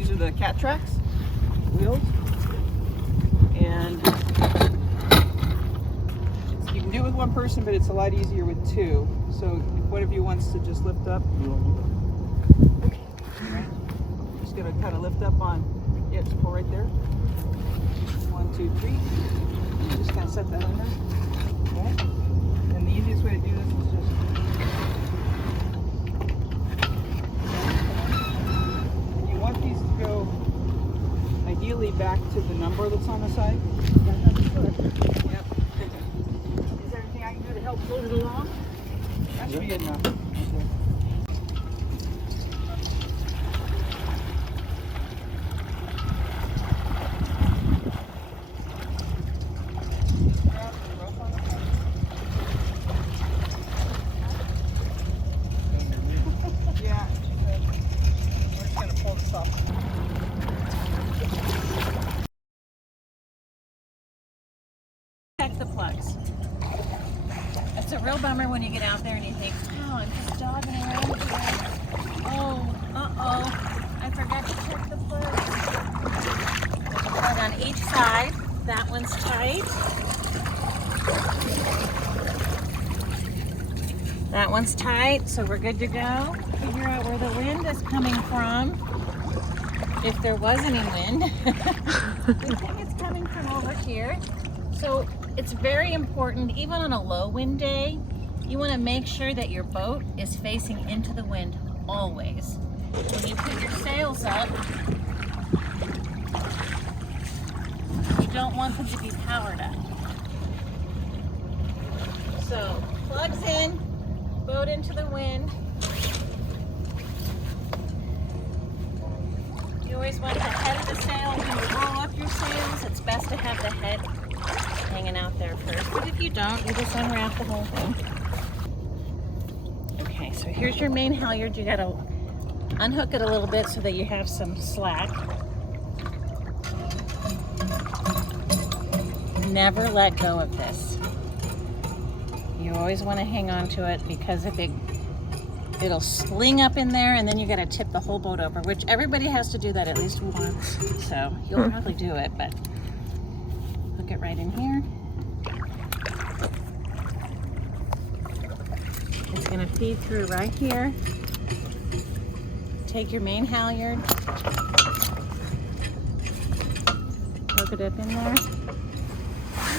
These are the cat tracks wheels, and you can do it with one person, but it's a lot easier with two. So if one of you wants to just lift up, okay. Right. Just gonna kind of lift up on, yeah, just pull right there. 1, 2, 3. And just kind of set that under. Okay. And the easiest way to do this is just. And you want these to go ideally back to the number that's on the side. Yep. Is there anything I can do to help move it along? That should be good enough. Okay. Yeah, we're just going to pull this off. Check the plugs. It's a real bummer when you get out there and you think, oh, I'm just jogging around here. Oh, I forgot to check the plugs. There's a plug on each side. That one's tight. That one's tight, so we're good to go. Figure out where the wind is coming from. If there was any wind. We think it's coming from over here. So it's very important, even on a low wind day, you want to make sure that your boat is facing into the wind always. When you put your sails up, you don't want them to be powered up. So plugs in, boat into the wind. You always want the head of the sail. When you roll up your sails, it's best to have the head hanging out there first. But if you don't, you just unwrap the whole thing. Okay, so here's your main halyard. You gotta unhook it a little bit so that you have some slack. Never let go of this. You always want to hang on to it because if it'll sling up in there and then you gotta tip the whole boat over, which everybody has to do that at least once. So you'll probably do it, but hook it right in here. It's gonna feed through right here. Take your main halyard, hook it up in there,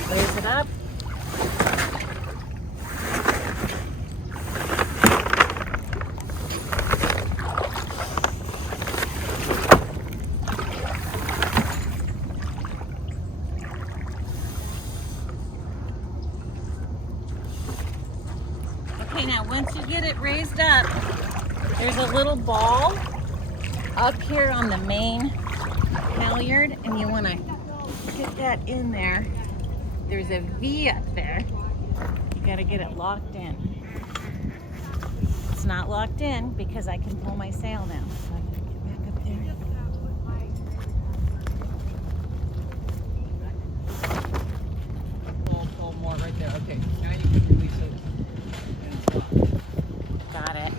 raise it up. Okay, now once you get it raised up, there's a little ball up here on the main halyard, and you want to get that in there. There's a V up there. You got to get it locked in. It's not locked in because I can pull my sail now. So I got to get back up there. Pull more right there. Okay, now you can release it. Got it.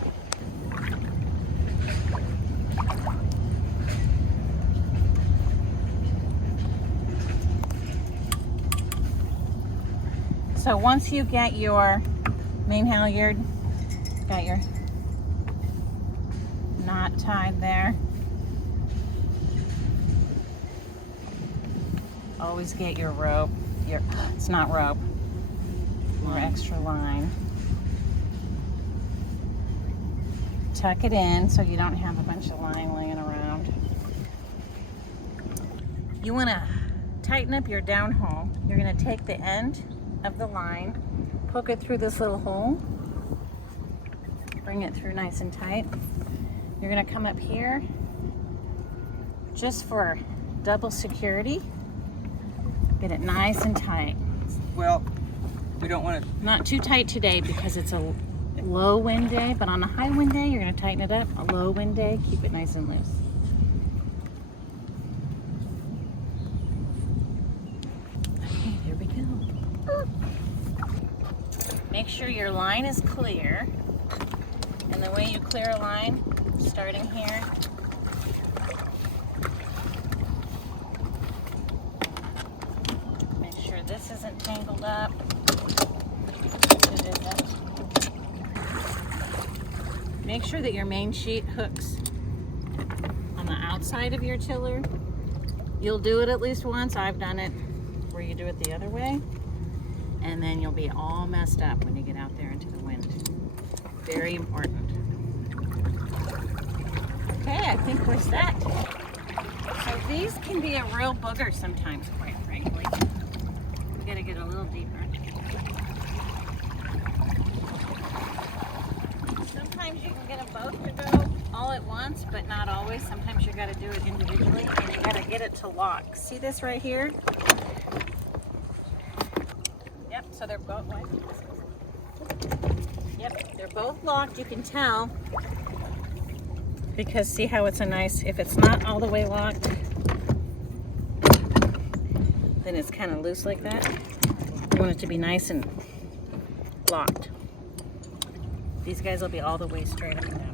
So once you get your main halyard, got your knot tied there, always get your rope, it's not rope, your extra line. Tuck it in so you don't have a bunch of line laying around. You want to tighten up your downhaul. You're going to take the end of the line, poke it through this little hole, bring it through nice and tight. You're going to come up here just for double security. Get it nice and tight. Well, we don't want to. Not too tight today because it's a low wind day, but on a high wind day, you're going to tighten it up. A low wind day, keep it nice and loose. Okay, there we go. Make sure your line is clear. And the way you clear a line, starting here, tangled up. It isn't. Make sure that your main sheet hooks on the outside of your tiller. You'll do it at least once. I've done it where you do it the other way. And then you'll be all messed up when you get out there into the wind. Very important. Okay, I think we're set. So these can be a real booger sometimes, quite frankly. We gotta get a little deeper. Sometimes you can get them both to go all at once, but not always. Sometimes you gotta do it individually and you gotta get it to lock. See this right here? Yep, so they're both, yep, they're both locked. You can tell because see how it's a nice, if it's not all the way locked, then it's kind of loose like that. You want it to be nice and locked. These guys will be all the way straight up and down.